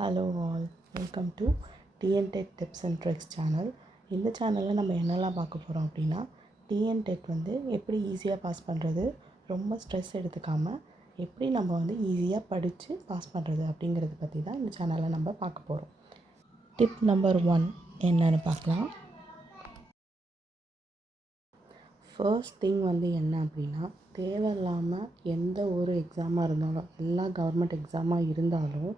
Hello all, welcome to TNTET tips and tricks channel. இந்த சேனலில் நம்ம என்னெல்லாம் பார்க்க போகிறோம் அப்படின்னா, டிஎன்டெட் எப்படி ஈஸியாக பாஸ் பண்ணுறது, ரொம்ப ஸ்ட்ரெஸ் எடுத்துக்காமல் எப்படி நம்ம ஈஸியாக படித்து பாஸ் பண்ணுறது அப்படிங்கிறத பற்றி தான் இந்த சேனலில் நம்ம பார்க்க போகிறோம். டிப் நம்பர் 1 என்னன்னு பார்க்கலாம். ஃபர்ஸ்ட் திங் என்ன அப்படின்னா, தேவையில்லாமல் எந்த ஒரு எக்ஸாமாக இருந்தாலும், எல்லா கவர்மெண்ட் எக்ஸாமாக இருந்தாலும்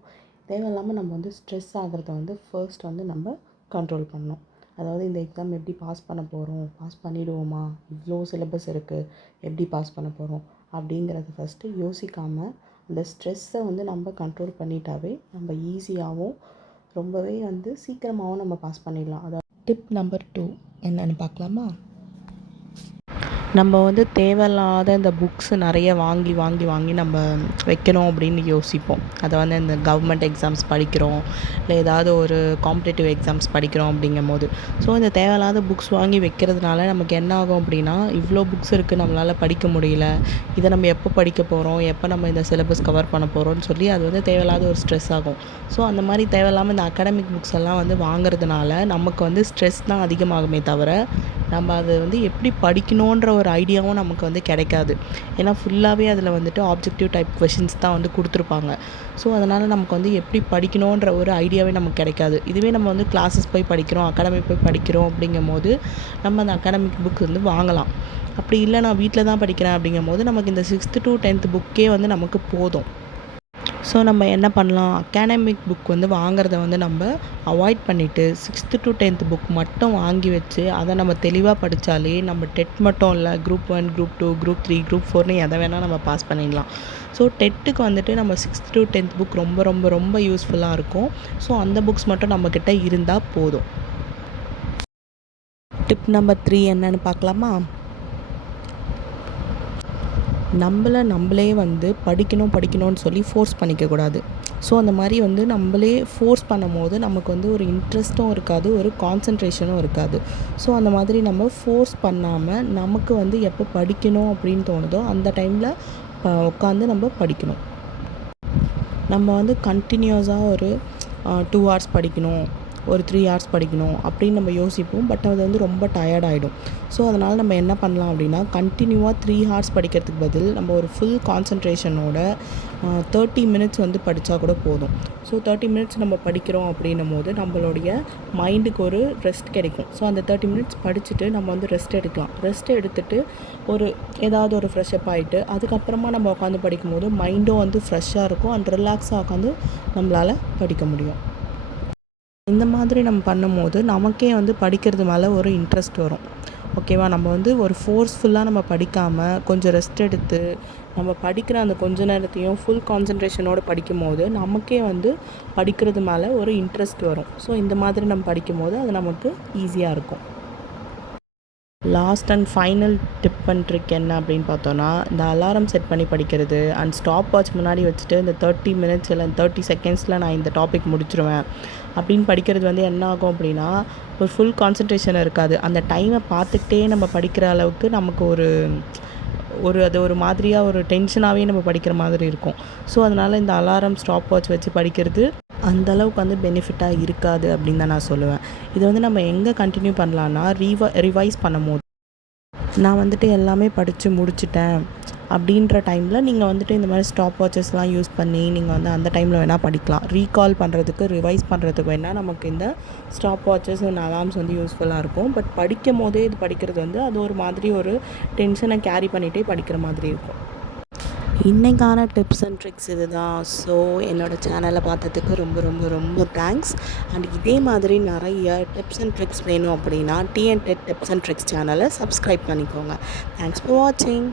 தேவையில்லாமல் நம்ம ஸ்ட்ரெஸ் ஆகிறத ஃபர்ஸ்ட் நம்ம கண்ட்ரோல் பண்ணணும். அதாவது இந்த எக்ஸாம் எப்படி பாஸ் பண்ண போகிறோம், பாஸ் பண்ணிவிடுவோமா, இவ்வளோ சிலபஸ் இருக்குது, எப்படி பாஸ் பண்ண போகிறோம் அப்படிங்கிறத ஃபஸ்ட்டு யோசிக்காமல் அந்த ஸ்ட்ரெஸ்ஸை நம்ம கண்ட்ரோல் பண்ணிட்டாவே நம்ம ஈஸியாகவும் ரொம்பவே சீக்கிரமாகவும் நம்ம பாஸ் பண்ணிடலாம். அதாவது டிப் நம்பர் 2 என்னென்னு பார்க்கலாமா. நம்ம தேவையில்லாத இந்த புக்ஸ் நிறைய வாங்கி நம்ம வைக்கணும் அப்படின்னு யோசிப்போம். அதை இந்த கவர்மெண்ட் எக்ஸாம்ஸ் படிக்கிறோம், இல்லை ஏதாவது ஒரு காம்படிட்டிவ் எக்ஸாம்ஸ் படிக்கிறோம் அப்படிங்கும்போது, ஸோ இந்த தேவையில்லாத புக்ஸ் வாங்கி வைக்கிறதுனால நமக்கு என்ன ஆகும் அப்படின்னா, இவ்வளோ புக்ஸ் இருக்குது, நம்மளால் படிக்க முடியல, இதை நம்ம எப்போ படிக்க போகிறோம், எப்போ நம்ம இந்த சிலபஸ் கவர் பண்ண போகிறோம்னு சொல்லி அது தேவையில்லாத ஒரு ஸ்ட்ரெஸ் ஆகும். ஸோ அந்த மாதிரி தேவையில்லாமல் இந்த அகாடமிக் புக்ஸ் எல்லாம் வாங்குறதுனால நமக்கு ஸ்ட்ரெஸ் தான் அதிகமாகுமே தவிர, நம்ம அதை எப்படி படிக்கணுன்ற ஒரு ஐடியாவும் நமக்கு கிடைக்காது. ஏன்னா ஃபுல்லாகவே அதில் ஆப்ஜெக்டிவ் டைப் கொஷின்ஸ் தான் கொடுத்துருப்பாங்க. ஸோ அதனால் நமக்கு எப்படி படிக்கணுன்ற ஒரு ஐடியாவே நமக்கு கிடைக்காது. இதுவே நம்ம கிளாஸஸ் போய் படிக்கிறோம், அகாடமி போய் படிக்கிறோம் அப்படிங்கும்போது நம்ம அந்த அகாடமிக் புக் வாங்கலாம். அப்படி இல்லை நான் வீட்டில் தான் படிக்கிறேன் அப்படிங்கும்போது நமக்கு இந்த 6th to 10th புக்கே நமக்கு போதும். ஸோ நம்ம என்ன பண்ணலாம், அகாடமிக் புக் வாங்குறத நம்ம அவாய்ட் பண்ணிவிட்டு 6th to 10th புக் மட்டும் வாங்கி வச்சு அதை நம்ம தெளிவாக படித்தாலே நம்ம டெட் மட்டும் இல்லை, Group 1, Group 2, Group 3, Group 4ன்னு எதை வேணால் நம்ம பாஸ் பண்ணிடலாம். ஸோ டெட்டுக்கு நம்ம 6th to 10th புக் ரொம்ப ரொம்ப ரொம்ப யூஸ்ஃபுல்லாக இருக்கும். ஸோ அந்த புக்ஸ் மட்டும் நம்மக்கிட்ட இருந்தால் போதும். டிப் நம்பர் 3 என்னன்னு பார்க்கலாமா. நம்மளே படிக்கணும்னு சொல்லி ஃபோர்ஸ் பண்ணிக்கக்கூடாது. ஸோ அந்த மாதிரி நம்மளே ஃபோர்ஸ் பண்ணும்போது நமக்கு ஒரு இன்ட்ரெஸ்ட்டும் இருக்காது, ஒரு கான்சன்ட்ரேஷனும் இருக்காது. ஸோ அந்த மாதிரி நம்ம ஃபோர்ஸ் பண்ணாமல் நமக்கு எப்போ படிக்கணும் அப்படின்னு தோணுதோ அந்த டைமில் உட்காந்து நம்ம படிக்கணும். நம்ம கண்டினியூஸாக ஒரு 2 hours படிக்கணும், ஒரு 3 hours படிக்கணும் அப்படின்னு நம்ம யோசிப்போம். பட் அது ரொம்ப டயர்ட் ஆகிடும். ஸோ அதனால் நம்ம என்ன பண்ணலாம் அப்படின்னா, கண்டினியூவாக 3 hours படிக்கிறதுக்கு பதில் நம்ம ஒரு ஃபுல் கான்சன்ட்ரேஷனோட 30 minutes படித்தா கூட போதும். ஸோ 30 minutes நம்ம படிக்கிறோம் அப்படின்னும் போது நம்மளுடைய மைண்டுக்கு ஒரு ரெஸ்ட் கிடைக்கும். ஸோ அந்த 30 minutes படிச்சுட்டு நம்ம ரெஸ்ட் எடுக்கலாம். ரெஸ்ட் எடுத்துகிட்டு ஏதாவது ஒரு ஃப்ரெஷ்அப் ஆகிட்டு அதுக்கப்புறமா நம்ம உட்காந்து படிக்கும்போது மைண்டும் ஃப்ரெஷ்ஷாக இருக்கும் அண்ட் ரிலாக்ஸாக உட்காந்து நம்மளால் படிக்க முடியும். இந்த மாதிரி நம்ம பண்ணும்போது நமக்கே படிக்கிறது மேலே ஒரு இன்ட்ரெஸ்ட் வரும். ஓகேவா, நம்ம ஒரு ஃபோர்ஸ்ஃபுல்லாக நம்ம படிக்காமல் கொஞ்சம் ரெஸ்ட் எடுத்து நம்ம படிக்கிற அந்த கொஞ்ச நேரத்தையும் ஃபுல் கான்சன்ட்ரேஷனோடு படிக்கும்போது நமக்கே படிக்கிறது மேலே ஒரு இன்ட்ரெஸ்ட் வரும். ஸோ இந்த மாதிரி நம்ம படிக்கும்போது அது நமக்கு ஈஸியாக இருக்கும். Last and final tip and trick என்ன அப்படின்னு பார்த்தோன்னா, இந்த அலாரம் செட் பண்ணி படிக்கிறது அண்ட் ஸ்டாப் வாட்ச் முன்னாடி வச்சுட்டு இந்த 30 minutes இல்லை 30 secondsல நான் இந்த டாபிக் முடிச்சிருவேன் அப்படின்னு படிக்கிறது என்ன ஆகும் அப்படின்னா, ஒரு ஃபுல் கான்சன்ட்ரேஷன் இருக்காது. அந்த டைமை பார்த்துக்கிட்டே நம்ம படிக்கிற அளவுக்கு நமக்கு அது ஒரு மாதிரியாக ஒரு டென்ஷனாகவே நம்ம படிக்கிற மாதிரி இருக்கும். ஸோ அதனால் இந்த அலாரம் ஸ்டாப் வாட்ச் வச்சு படிக்கிறது அந்தளவுக்கு பெனிஃபிட்டாக இருக்காது அப்படின்னு தான் நான் சொல்லுவேன். இது நம்ம எங்கே கண்டினியூ பண்ணலான்னா, ரிவைஸ் பண்ணும்போது நான் எல்லாமே படித்து முடிச்சிட்டேன் அப்படின்ற டைமில் நீங்கள் இந்த மாதிரி ஸ்டாப் வாட்சஸ்லாம் யூஸ் பண்ணி நீங்கள் அந்த டைமில் வேணால் படிக்கலாம். ரீகால் பண்ணுறதுக்கு, ரிவைஸ் பண்ணுறதுக்கு வேணால் நமக்கு இந்த ஸ்டாப் வாட்சஸ் அண்ட் அலார்ம்ஸ் யூஸ்ஃபுல்லாக இருக்கும். பட் படிக்கும் போதே இது படிக்கிறது அது ஒரு மாதிரி ஒரு டென்ஷனை கேரி பண்ணிகிட்டே படிக்கிற மாதிரி இருக்கும். இன்றைக்கான டிப்ஸ் அண்ட் ட்ரிக்ஸ் இது தான். ஸோ என்னோடய சேனலை பார்த்ததுக்கு ரொம்ப ரொம்ப ரொம்ப தேங்க்ஸ். அண்ட் இதே மாதிரி நிறைய டிப்ஸ் அண்ட் ட்ரிக்ஸ் வேணும் அப்படின்னா டிஎன்டெட் டிப்ஸ் அண்ட் ட்ரிக்ஸ் சேனலை சப்ஸ்கிரைப் பண்ணிக்கோங்க. தேங்க்ஸ் ஃபார் வாட்சிங்.